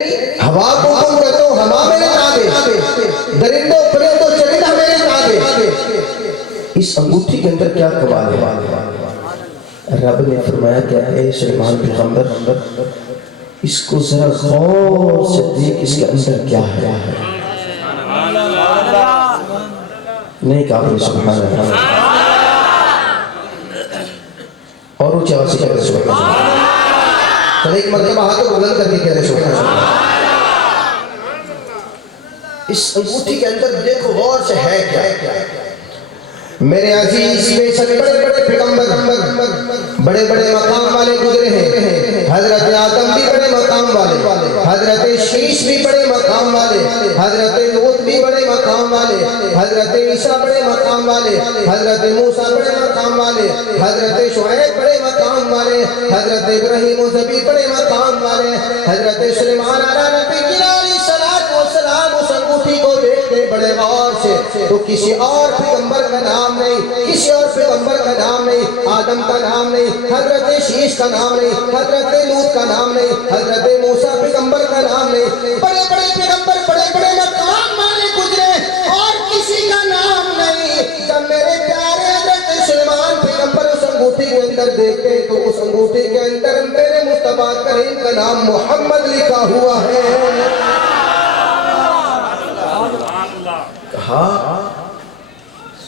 ہوا کو حکم کرتا ہوں ہوا میرے تابع، درندوں پرندوں چرندہ میرے تابع۔ اس انگوٹھی کے اندر کیا کمال ہے؟ رب نے فرمایا کہ اے سلیمان پیغمبر اس کو ذرا غور سے دیکھ، اس کے اندر کیا ہے؟ نہیں کہا اپنے سبحان اللہ، اور اونچی آواز سے کہتے سبحان اللہ۔ چلے ایک مرتبہ ہاتھوں بلند کر کے کہتے سبحان اللہ۔ اس انگوٹھی کے اندر دیکھو غور سے ہے کیا؟ میرے عزیز میں سب بڑے بڑے پیغمبر بڑے بڑے مقام والے گزرے ہیں۔ حضرت آدم بھی بڑے مقام والے، حضرت شیش بھی بڑے مقام والے، حضرت لوط بھی بڑے مقام والے، حضرت عیسیٰ بڑے مقام والے، حضرت موسیٰ بڑے مقام والے، حضرت شعیب بڑے مقام والے، حضرت ابراہیم و زبی بڑے مقام والے، حضرت سلیمان علیہ نبی کی علیہ السلام اس انگوٹھی کو دیکھتے بڑے غور سے تو کسی اور پیغمبر کا نام نہیں، کسی اور پیغمبر کا نام نہیں، آدم کا نام نہیں، حضرت شیش کا نام نہیں، حضرت لوط کا نام نہیں، حضرت موسیٰ پیغمبر کا نام نہیں، بڑے بڑے پیغمبر بڑے بڑے مقام والے گزرے اور کسی کا نام نہیں۔ جب میرے پیارے حضرت سلیمان پیغمبر اس انگوٹھی کے اندر دیکھتے تو اس انگوٹھی کے اندر میرے مصطفیٰ کریم کا نام محمد لکھا ہوا ہے۔ کہا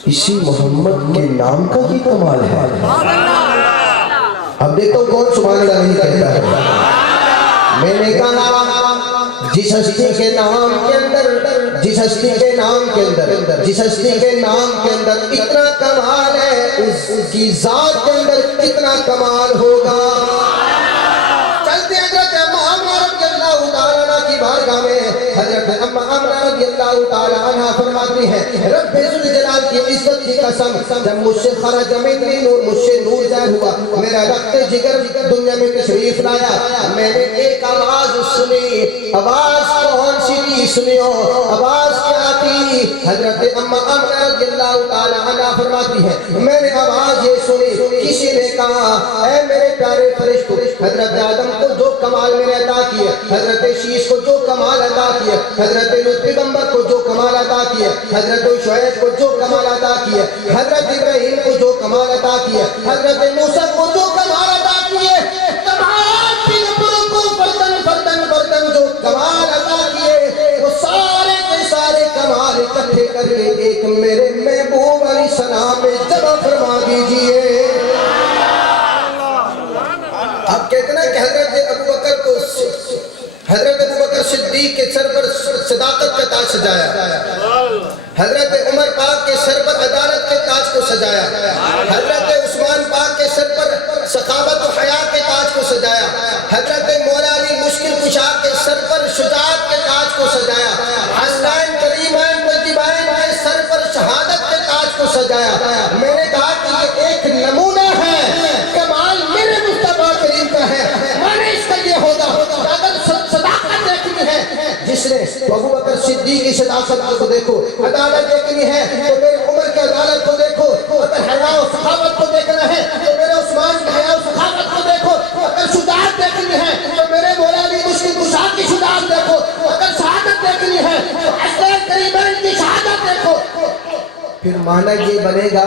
اسی محمد کے نام کا کی کمال ہے۔ اب دیکھتا ہوں کون سبحان اللہ نہیں کہتا ہے۔ میں نے کہا جس ہستی کے نام کے اندر، جس ہستی کے نام کے اندر، جس ہستی کے نام کے اندر اتنا کمال ہے، اس کی ذات کے اندر کتنا کمال ہوگا۔ چلتے حضرت اماں آمنہ رضی اللہ تعالیٰ عنہ کی بارگاہ میں، حضرت اماں آمنہ رضی اللہ تعالیٰ عنہ فرماتی ہیں رب ذوالجلال کی عزت کی قسم، جب مجھ سے خرج منی نور، مجھ سے نور ظاہر ہوا، میرا رخت جگر دنیا میں تشریف لایا، میں نے ایک آواز سنی۔ آواز کون سی تھی سنیو؟ آواز کیا تھی؟ حضرت اماں آمنہ رضی اللہ تعالیٰ عنہ فرماتی ہے میں نے آواز یہ سنی، کسی نے کہا اے میرے پیارے فرشتوں، حضرت آدم کو جو کمال میں نے عطا کیے، حضرت شیش کو جو کمال عطا کیے، حضرت لوط پیغمبر کو جو کمال عطا کیے، حضرت شعیب کو جو کمال عطا کیے، حضرت ابراہیم کو جو کمال عطا کیے، حضرت موسیٰ کو جو کمال عطا کیے، تمام پیغمبروں کو فردن جو کمال عطا کیے، وہ سارے کے سارے کمال اکٹھے کر کے ایک میرے محبوب علیہ السلام میں جمع فرما دیجئے۔ آپ کہتے ہیں کہ حضرت ابوبکر کو، حضرت ابوبکر صدیق کے سر پر صداقت کا تاج سجایا، حضرت عمر پاک کے سر پر عدالت کے تاج کو سجایا، حضرت عثمان پاک کے سر پر سخاوت و حیا کے تاج کو سجایا، حضرت مولا علی مشکل کشا کے سر پر شجاعت کے تاج کو سجایا، حسنین کریمین مجدبین کے سر پر شہادت کے تاج کو سجایا۔ میں نے کہا کہ یہ ایک نمونہ ہے، کمال میرے مصطفیٰ کریم کا ہے، معنی اس کا یہ ہوگا اگر صداقت دیکھنی ہے جس نے ابوبکر صدیق کی صداقت کو دیکھو، عدالت دیکھنی ہے تو میرے عمر کی عدالت کو دیکھو، اگر حیا و سخاوت کو دیکھنا ہے تو میرے عثمان کی حیا و سخاوت کو دیکھو، اگر شجاعت دیکھنی ہے تو میرے مولا علی مشکل کشا کی شجاعت دیکھو، اگر شہادت دیکھنی ہے تو حسنین کریمین کی شہادت دیکھو۔ پھر معنی یہ بنے گا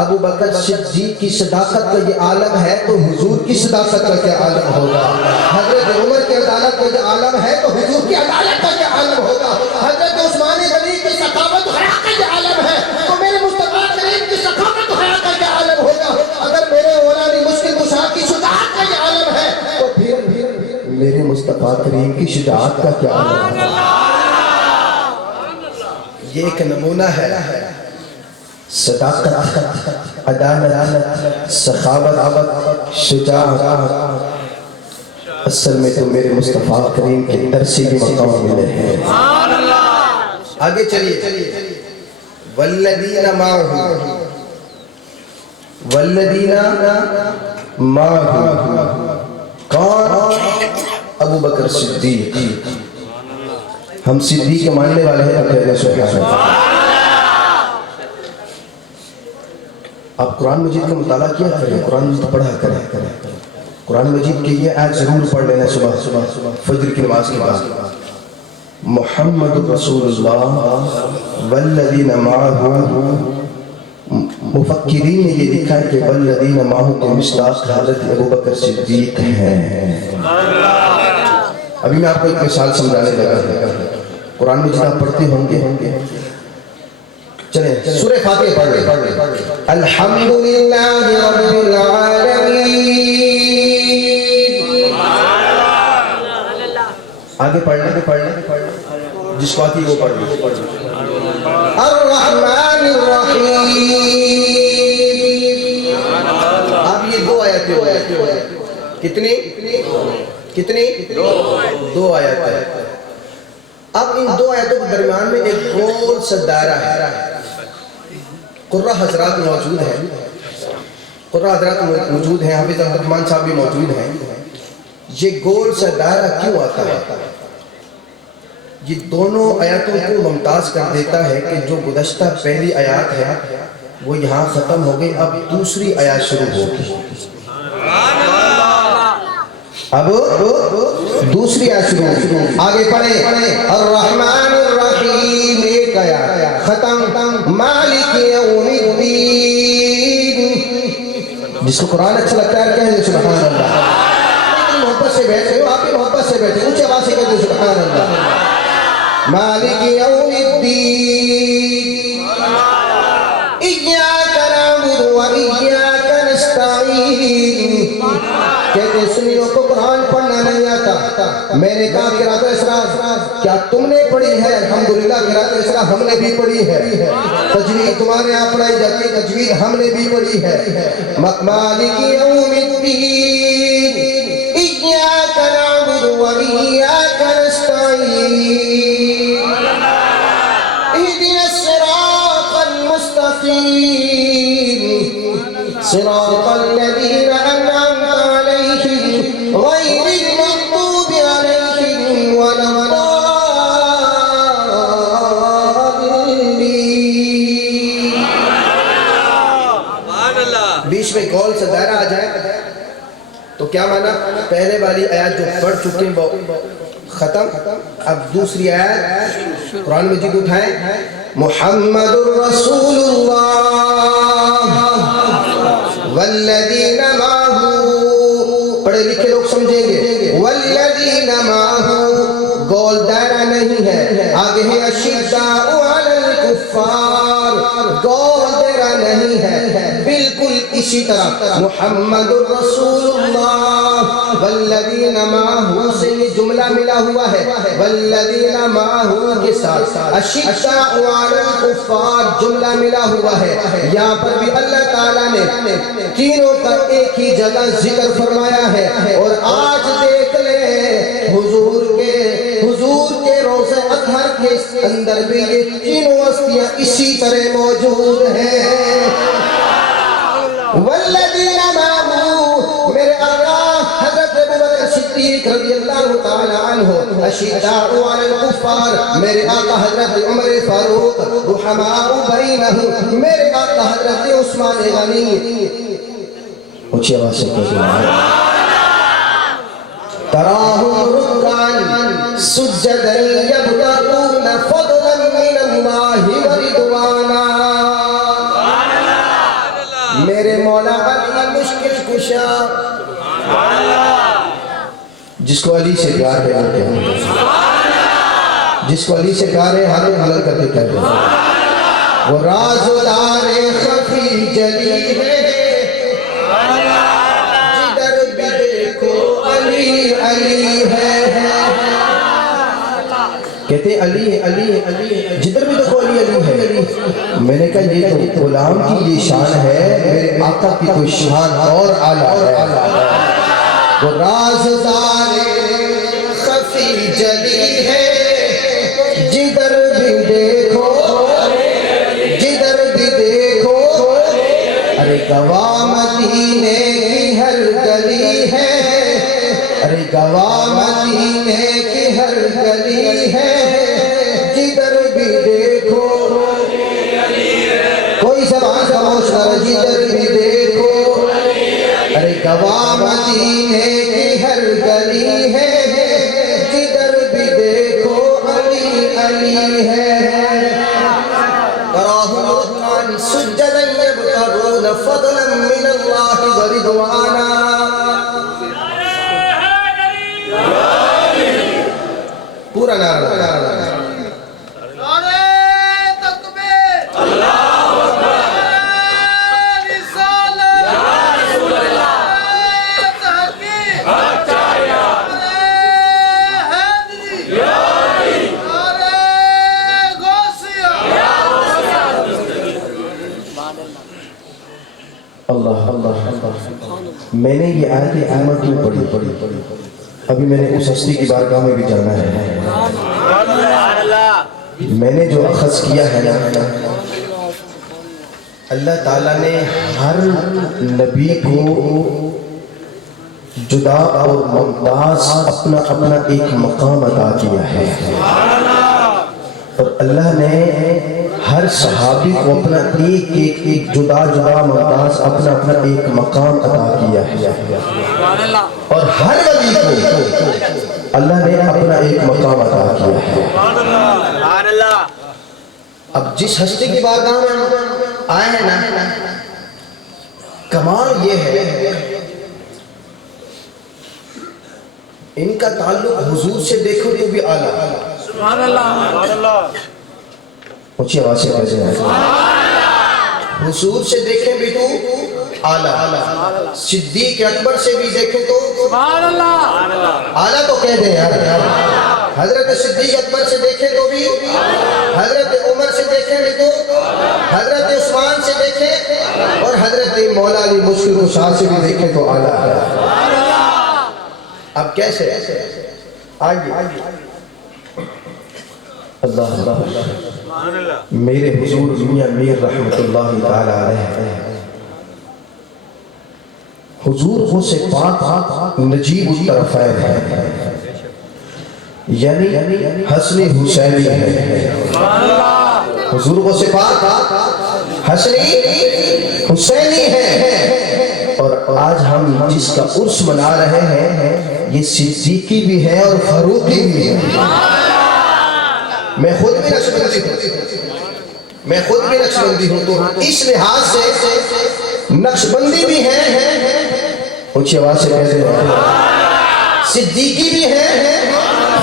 ابوبکر صدیق کی صداقت کا یہ عالم ہے تو حضور کی صداقت کا کیا عالم ہوگا؟ حضرت عمر کی عدالت کا یہ عالم ہے تو حضور کی عدالت کا کیا عالم ہوگا؟ حضرت عثمان غنی کی سخاوت و حیا کا یہ عالم ہے تو میرے مصطفیٰ کریم کی سخاوت و حیا کا کیا عالم ہوگا؟ اگر میرے مولا علی مشکل کشا کی شجاعت کا یہ عالم ہے تو پھر میرے مصطفیٰ کریم کی شجاعت کا کیا عالم ہوگا؟ یہ ایک نمونہ ہے، صداقت، عدالت، سخاوت، شجاعت، اصل میں تو میرے مصطفیٰ کریم کے در سے بھی مقام ملے ہیں۔ آگے چلیے، والذین معہ، والذین معہ، کون؟ ابوبکر صدیق۔ ہم صدیق کے ماننے والے ہیں، اپنے سبحان اللہ۔ آپ قرآن مجید کا مطالعہ کیا کریں، قرآن مجید پڑھا کریں، قرآن مجید کی یہ آیت ضرور پڑھ لینا صبح فجر کی نماز کے بعد. محمد رسول اللہ والذین معہ. مفکرین نے یہ لکھا ہے کہ والذین معہ کے مصداق حضرت ابوبکر صدیق ہیں. ابھی میں آپ کو ایک مثال سمجھانے لگا. قرآن مجید آپ پڑھتے ہوں گے. چلیں سورہ فاتحہ پڑھ لیں. الحمدللہ رب العالمین. آگے پڑھ لیں جس کو آتی ہے وہ پڑھ لیں. الرحمن الرحیم. اب یہ دو آیتیں ہوئے. کتنی؟ دو آیتیں. اب ان دو آیتوں کے درمیان میں ایک گول سا دائرہ ہے. قرہ حضرات موجود ہیں. حافظ عبد الرحمن صاحب بھی موجود ہیں. یہ گول سا دائرہ کیوں آتا ہے؟ یہ دونوں آیاتوں کو ممتاز کر دیتا ہے کہ جو گزشتہ پہلی آیات ہے وہ یہاں ختم ہو گئی. اب دوسری آیات شروع ہوگی. اب دوسری آیت شروع ہوگی. آگے پڑھیں. الرحمن الرحیم ایک آیات ختم. مالک یوم الدین. جس کو قرآن اچھا لگتا ہے کہیں سبحان اللہ. محبت سے بیٹھے ہو آپ بھی محبت سے بیٹھے اونچے آواز سے کہتے سبحان اللہ. مالک یوم الدین ایاک نعبد و ایاک نستعین. کہتے سنیوں کو قرآن پڑھنا نہیں آتا. میں نے کہا قرات اسراء کیا تم نے پڑھی ہے؟ الحمدللہ قرات اسراء ہم نے بھی پڑھی ہے. تجوید تمہارے یہاں پڑھائی جاتی ہے, تجوید ہم نے بھی پڑھی ہے. مالک یوم الدین ایاک نعبد و ایاک نستعین اهدنا الصراط المستقیم صراط الذین انعمت علیہم غیر المغضوب علیہم ولا الضالین. بیچ میں گول سے دائرہ آ جائے تو کیا مانا؟ پہلے والی آیات جو پڑھ چکے ہیں وہ ختم. اب دوسری آیت قرآن مجید اٹھائیں. محمد رسول اللہ والذین معہ. پڑھے لکھے لوگ سمجھیں گے. والذین معہ گول دائرہ نہیں ہے. آگے ہے اشداء علی الکفار. گول دائرہ نہیں ہے. بالکل اسی طرح محمد رسول اللہ والذین معہ سے یہ جملہ ملا ہوا ہے. والذین معہ کے ساتھ اشداء علی الکفار جملہ ملا ہوا ہے. یہاں پر بھی اللہ تعالیٰ نے تینوں کا ایک ہی جگہ ذکر فرمایا ہے. اور آج دیکھ لیں حضور کے روزہ اطہر کے اندر بھی یہ تینوں ہستیاں اسی طرح موجود ہیں. والذین معہ میرے آقا حضرت ابوبکر صدیق رضی اللہ تعالی عنہ اشداء علی الکفار. میرے آقا حضرت عمر فاروق رحماء بینہم. میرے آقا حضرت عثمان غنی. اونچی آواز سے کہیے تراہم رکعا سجدا یبتغون فضلا من اللہ ورضوانا. میرے مولا علی مشکل کشا. جس کو علی سے پیار ہے جس کو علی سے پیار ہے ہاتھ بلند کر کے کہتے ہیں وہ رازدار خفی جلی ہے. جدھر بھی دیکھو علی علی ہے. کہتے ہیں علی ہے علی ہے علی ہے. جدھر بھی دیکھو علی علی ہے. میں نے کہا یہ تو غلام کی یہ شان ہے, میرے آقا کی کوئی شان اور اعلیٰ ہے. وہ رازدار خفی جلی ہے. جدھر بھی دیکھو ارے گواہ مدینے کی ہر گلی ہے. ارے گواہ مدینے کی ہر گلی ہے. جدھر بھی دیکھو کوئی زبان خاموش نہ. جدھر بھی دیکھو ارے رواں مدینے کی ہر گلی ہے جدھر بھی دیکھو علی علی ہے تراہم رکعا سجدا یبتغون فضلا من اللہ ورضوانا پورا نعرہ میں نے یہ آیت کریمہ کیوں پڑھی ابھی میں نے اس ہستی کی بارگاہ میں بھی جانا ہے میں نے جو اخذ کیا ہے نا اللہ تعالیٰ نے ہر نبی کو جدا اور ممتاز اپنا اپنا ایک مقام عطا کیا ہے اور اللہ نے ہر صحابی کو اپنا ایک جدا ممتاز اپنا اپنا ایک مقام عطا کیا ہے اور ہر ولی کو اللہ نے اپنا ایک مقام عطا کیا ہے اب جس ہستی کی بارگاہ میں ہم آئے ہیں نا کمال یہ ہے ان کا تعلق حضور سے دیکھو تو بھی اعلیٰ سبحان اللہ اونچی آواز سے کہتے ہیں حضور سے دیکھیں بھی تو اعلیٰ صدیق اکبر سے بھی دیکھیں تو سبحان اللہ اعلیٰ تو کہہ دیں یار حضرت صدیق اکبر سے دیکھیں تو بھی حضرت عمر سے دیکھیں بھی تو حضرت عثمان سے دیکھیں اور حضرت مولا علی مشکل شاہ سے بھی دیکھیں تو اعلیٰ اب کیسے آئیے اللہ میرے حضور میاں میر رحمت اللہ تعالی علیہ حضور غوث پاک نجیب الطرفین ہے یعنی حسنی حسینی ہے حضور غوث پاک حسنی حسینی ہے اور آج ہم جس کا عرس منا رہے ہیں یہ صدیقی بھی ہے اور فاروقی بھی ہے میں خود بھی نقشبندی ہوں تو اس لحاظ سے نقشبندی بھی ہے اونچی آواز سے کہتے ہیں صدیقی بھی ہے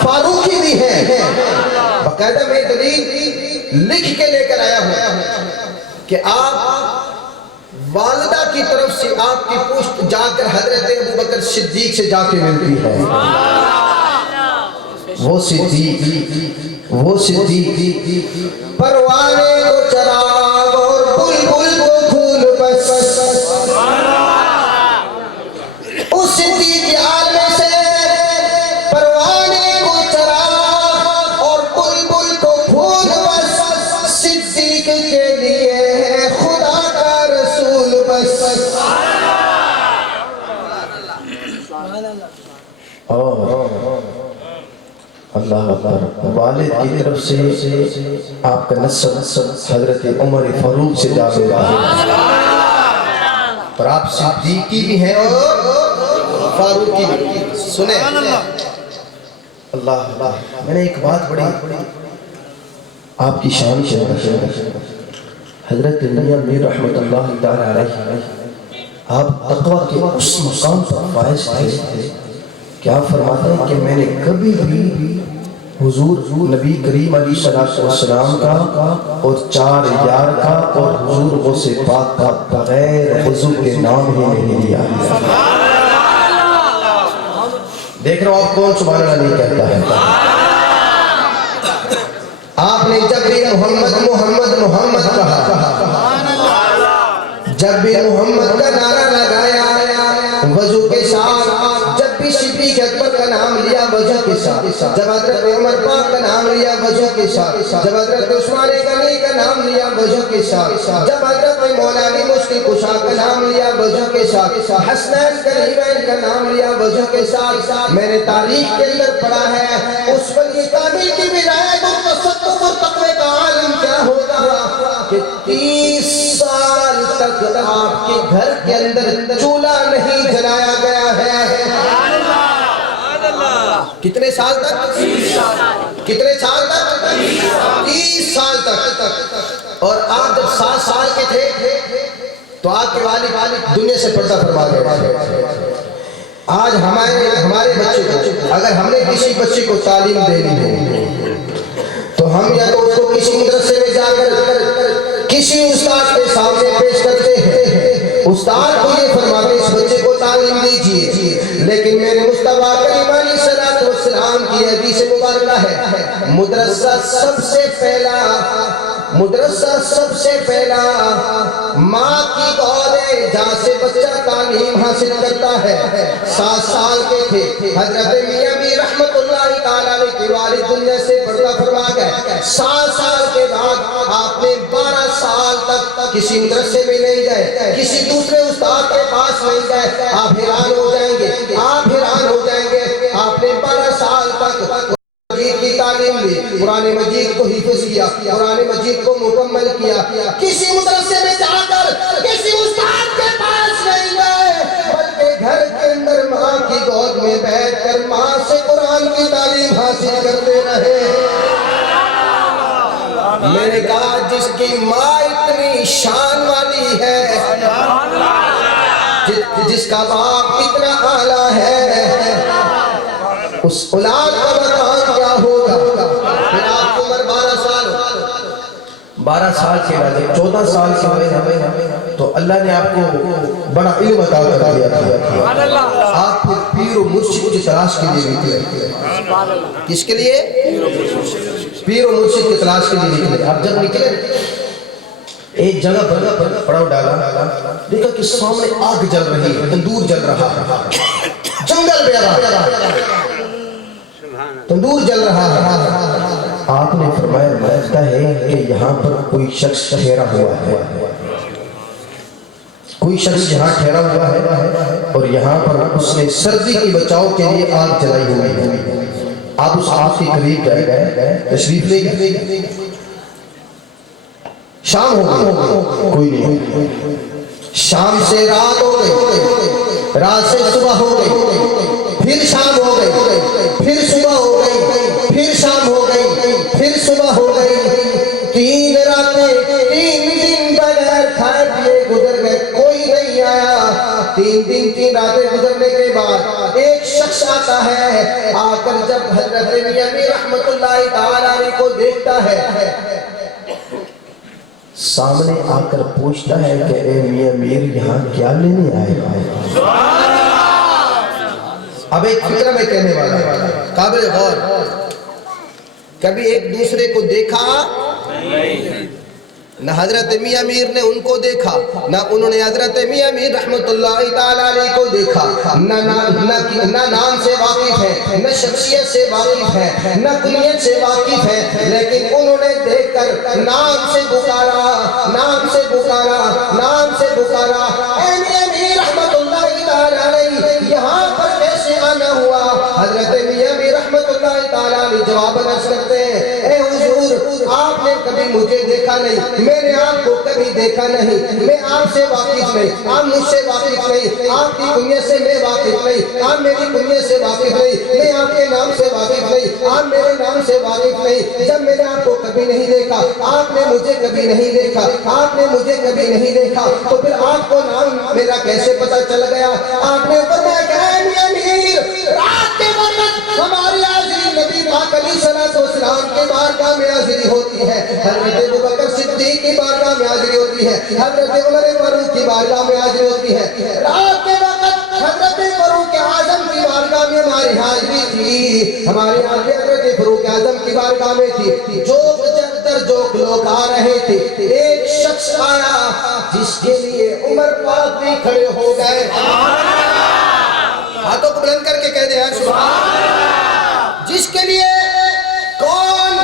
فاروقی بھی ہے باقاعدہ میں دلیل لکھ کے لے کر آیا ہوں کہ آپ والدہ کی طرف سے آپ کی پشت جا کر حضرت ابوبکر صدیق سے جا کے ملتی ہے وہ صدیق پروانے کو چراغ اور بلبل کو پھول بس اس صدیق عالم سے پروانے کو چراغ اور بلبل کو پھول بس صدیق کے لیے خدا کا رسول بس اللہ والد کی طرف سے آپ کا نسب حضرت عمر فاروق سے جا رہا ہے اور آپ صدیقی بھی ہیں اور فاروقی بھی سنیں اللہ میں نے ایک بات بڑی آپ کی شان کے حضرت میاں میر رحمت اللہ تعالی علیہ آپ تقوی کے اس مقام پر فائز تھے کیا فرماتے ہیں کہ میں نے کبھی بھی حضور نبی کریم علیہ السلام کا اور 4 یار کا اور حضور غوث پاک کا بغیر وضو کے نام ہی نہیں لیا دیکھ رہا ہوں آپ کون سبحان اللہ نہیں کہتا ہے آپ نے جب بھی محمد کہا جب بھی محمد کا نعرہ لگایا وضو کے ساتھ جب بھی صدیق اکبر کا نام لیا وضو کے ساتھ جب حضرت عمر پاک کا نام لیا وضو کے ساتھ جب حضرت عثمان غنی کا نام لیا وضو کے ساتھ جب حضرت مولا علی مشکل کشا کا نام لیا وضو کے ساتھ حسنین کریمین کا نام لیا وضو کے ساتھ میں نے تاریخ کے اندر پڑھا ہے اس ولی کامل کی ولایت اور تصدق اور تقوی کا عالم کیا ہوگا کہ 30 سال تک تک آپ کے گھر کے اندر چولہا نہیں جلایا گیا ہے. کتنے سال تک؟ کتنے سال تک؟ 30 سال تک. اور آپ جب 7 سال کے تھے تو آپ کے والد دنیا سے پردہ فرما گئے. آج ہمارے بچے کو اگر ہم نے کسی بچے کو تعلیم دینی ہے تو ہم یا تو اس کو کسی مدرسے میں جا کر کسی استاد کے سامنے پیش کرتے ہیں. استاد کو یہ فرماتے اس بچے کو تعلیم دیجیے. لیکن میرے مصطفیٰ کریم علیہ الصلوۃ والسلام کی حدیث مبارکہ ہے مدرسہ سب سے پہلا ماں کی گود ہے جہاں سے بچہ تعلیم حاصل کرتا ہے. 7 سال کے تھے حضرت میاں میر رحمت اللہ تعالیٰ علیہ کے والد دنیا سے پردہ فرما گئے. 7 سال کے بعد آپ نے 12 سال تک کسی مدرسے میں نہیں گئے, کسی دوسرے استاد کے پاس نہیں گئے. آپ حیران ہو جائیں گے, آپ حیران ہو جائیں گے. آپ نے 12 سال تک کی تعلیم لی, قرآن مجید کو حفظ کیا, قرآن مجید کو مکمل کیا. کسی مدرسے میں جا کر کسی استاد کے پاس نہیں گئے بلکہ گھر کے اندر ماں کی گود میں بیٹھ کر ماں سے قرآن کی تعلیم حاصل کرتے رہے. میں نے کہا جس کی ماں اتنی شان والی ہے, جس کا باپ اتنا اعلیٰ ہے, اس اولاد کا مقام کیا ہوگا. پھر آپ کی عمر 12 سال کے بعد 14 سال کے ہوئے تو اللہ نے آپ کو بڑا علم عطا کر دیا. آپ پھر پیر و مرشد کی تلاش کے لیے نکلے. کس کے لیے؟ پیر و مرشد کی تلاش کے لیے نکلے. آپ جب نکلے ایک جگہ پر پڑاؤ ڈالا, دیکھا کہ سامنے آگ جل رہی ہے, تندور جل رہا ہے, جنگل بیاباں تندور جل رہا ہے. آپ نے فرمایا لگتا ہے کہ یہاں پر کوئی شخص ٹھہرا ہوا ہے, کوئی شخص یہاں ٹھہرا ہوا ہے اور یہاں پر اس نے سردی کی بچاؤ کے لیے آگ جلائی ہوئی ہے. آپ اس آگ کے قریب گئے, تشریف لے گئے. شام ہو گئی, کوئی نہیں. شام سے رات ہو گئی, رات سے صبح ہو گئی, پھر شام ہو گئی, پھر صبح ہو گئی, پھر شام ہو گئی, پھر صبح ہو گئی. 3 راتیں 3 دن بغیر کھائے پیے گزر گئے, کوئی نہیں آیا. 3 دن 3 راتیں گزرنے کے بعد ایک شخص آتا ہے. آ کر جب حضرت میاں میر رحمت اللہ تعالیٰ علیہ کو دیکھتا ہے, سامنے آ کر پوچھتا ہے کہ اے میاں میر یہاں کیا لینے آئے. اب ایک فکرہ میں کہنے والا ہے, قابل غور. کبھی ایک دوسرے کو دیکھا نہ حضرت میاں میر نے ان کو دیکھا, نہ انہوں نے حضرت میاں میر رحمت اللہ تعالیٰ علیہ کو دیکھا. نہ نام سے واقف ہے, نہ شخصیت سے واقف ہے, نہ کنیت سے واقف ہے, لیکن انہوں نے دیکھ کر نام سے پکارا, نام سے پکارا, نام سے پکارا. اے میاں میر رحمت اللہ تعالیٰ علیہ یہاں پر کیسے آنا ہوا؟ حضرت میاں میر رحمت اللہ تعالیٰ علیہ جواب عرض کرتے ہیں, اے حضور آپ نے کبھی مجھے دیکھا نہیں, میں نے آپ کو کبھی دیکھا نہیں, میں آپ سے واقف نہیں, آپ مجھ سے واقف نہیں, آپ کی کنیت سے میں واقف نہیں, آپ میری کنیت سے واقف نہیں, میں آپ کے نام سے واقف نہیں, آپ میرے نام سے واقف نہیں. جب میں نے آپ کو کبھی نہیں دیکھا, آپ نے مجھے کبھی نہیں دیکھا, آپ نے مجھے کبھی نہیں دیکھا, تو پھر آپ کو نام میرا کیسے پتہ چل گیا؟ آپ نے فرمایا کہ اے میاں میر, رات کے وقت ہماری حاضری نبی پاک علیہ السلام کے بارگاہ میں حاضری ہوتی ہے, حضرت ابوبکر صدیق کی بارگاہ میں حاضری ہوتی ہے, حضرت عمر فاروق کی بارگاہ میں حاضری ہوتی ہے. رات کے وقت حضرت فاروق اعظم کی بارگاہ میں ہماری حاضری تھی, ہماری حاضری حضرت فاروق اعظم کی بارگاہ میں تھی. جو لوگ آ رہے تھے, ایک شخص آیا جس کے لیے عمر پاک بھی کھڑے ہو گئے. ہاتھوں کو بلند کر کے کہہ دیں سبحان اللہ. جس کے لیے کون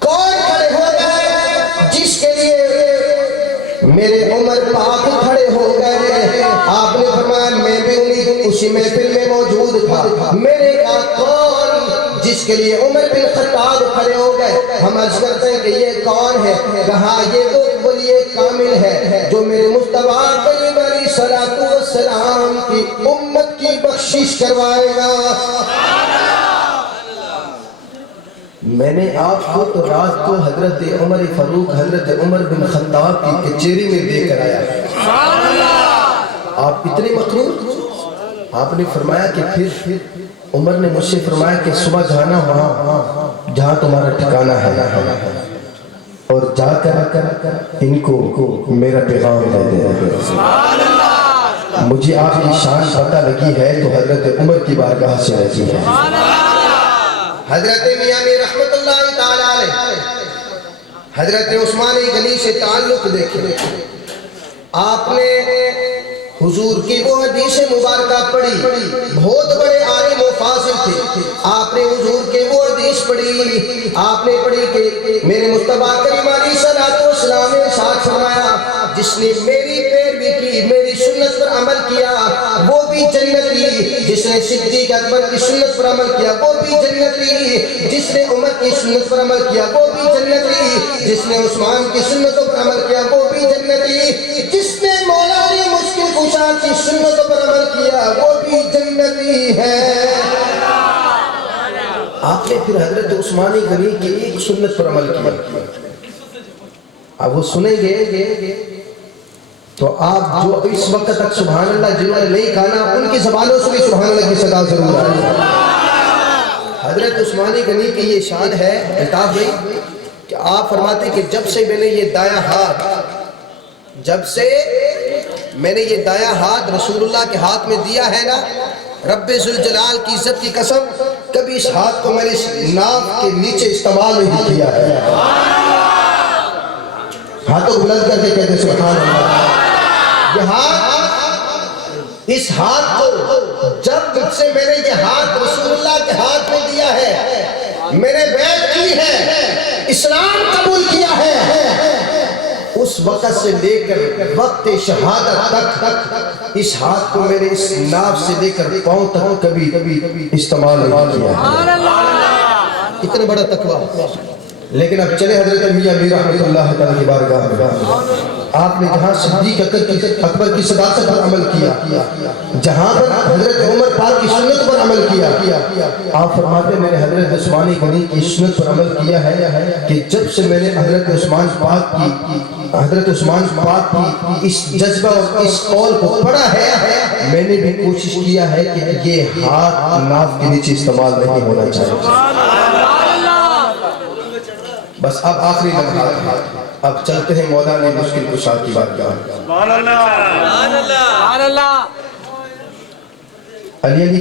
کھڑے ہو گئے؟ جس کے لیے میرے عمر پاک کھڑے ہو گئے. آپ نے فرمایا میں بھی اسی محفل میں موجود تھا. میں نے کہا کون؟ جس کے لیے عمر بن خطاب کھڑے ہو گئے. ہم عرض کرتے ہیں کہ یہ کون ہے؟ کہا یہ وہ ولی کامل ہے جو میرے مصطفیٰ کریم علیہ الصلوۃ والسلام کی امت کی بخشش کروائے گا. میں نے آپ کو تو رات کو حضرت عمر فاروق حضرت عمر بن خطاب کی کچہری میں دے کر آیا. آپ اتنے مقرور. آپ نے فرمایا کہ پھر عمر نے مجھ سے فرمایا کہ صبح جانا وہاں جہاں تمہارا ٹھکانہ ہے اور جا کر ان کو میرا پیغام دے دے. مجھے آپ کی شان پتہ لگی ہے تو حضرت عمر کی بارگاہ سے لگی ہے. حضرت میامی رحمت اللہ تعالی علیہ حضرت عثمان غنی سے تعلق دیکھیں. آپ نے حضور کی وہ حدیث مبارکہ پڑھی. بہت بڑے عالم و فاضل تھے. آپ نے حضور کے وہ حدیث پڑھی. آپ نے پڑھی کہ میرے مصطفیٰ کریم علیہ الصلوۃ والسلام نے ارشاد فرمایا جس نے میری پیروی کی میری سنت پر عمل کیا وہ بھی جنتی. جس نے صدیق اکبر کی سنت پر عمل کیا وہ بھی جنتی. جس نے عمر کی سنت پر عمل کیا وہ بھی جنتی. جس نے عثمان کی سنتوں پر عمل کیا وہ بھی جنتی. جس نے مولا علی مشکل کشا کی سنتوں پر عمل کیا وہ بھی جنتی ہے. آپ نے پھر حضرت عثمان غنی کی ایک سنت پر عمل کیا. اب وہ سنیں گے تو آپ جو اس وقت تک سبحان اللہ جنہوں نے نہیں کہا ان کی زبانوں سے بھی سبحان اللہ کی صدا ضرور آئی. حضرت عثمان غنی کی یہ شان ہے الطاف بھائی کہ آپ فرماتے ہیں کہ جب سے میں نے یہ دایاں ہاتھ رسول اللہ کے ہاتھ میں دیا ہے نا رب ذوالجلال کی عزت کی قسم کبھی اس ہاتھ کو میں نے اس ناف کے نیچے استعمال نہیں کیا ہے. ہاتھوں بلند کر کے کہتے سبحان اللہ. یہ ہاتھ اس ہاتھ کو جب سے میں نے یہ ہاتھ رسول اللہ کے ہاتھ میں دیا ہے میں نے بیعت کی ہے اسلام قبول کیا ہے اس وقت سے لے کر وقت شہادت تک اس ہاتھ کو میں نے اس ناف سے لے کر پاؤں تک کبھی استعمال نہیں کیا. اتنا بڑا تقویٰ. لیکن اب چلے حضرت میاں میر رحمت اللہ تعالی کی بارگاہ میں. آپ نے جہاں صدیق اکبر کی صداقت پر عمل کیا جہاں پر حضرت عمر پاک کی سنت پر عمل کیا آپ فرماتے ہیں میں نے حضرت عثمان غنی کی سنت پر عمل کیا ہے کہ جب سے میں نے حضرت عثمان پاک کی اس جذبہ اور اس قول کو پڑھا ہے میں نے بھی کوشش کیا ہے کہ یہ ہاتھ ناف کے نیچے استعمال نہیں ہونا چاہیے. بس اب آخری لمحات اب چلتے ہیں مولانا مشکل کشا کی بارگاہ. سبحان اللہ. علی علی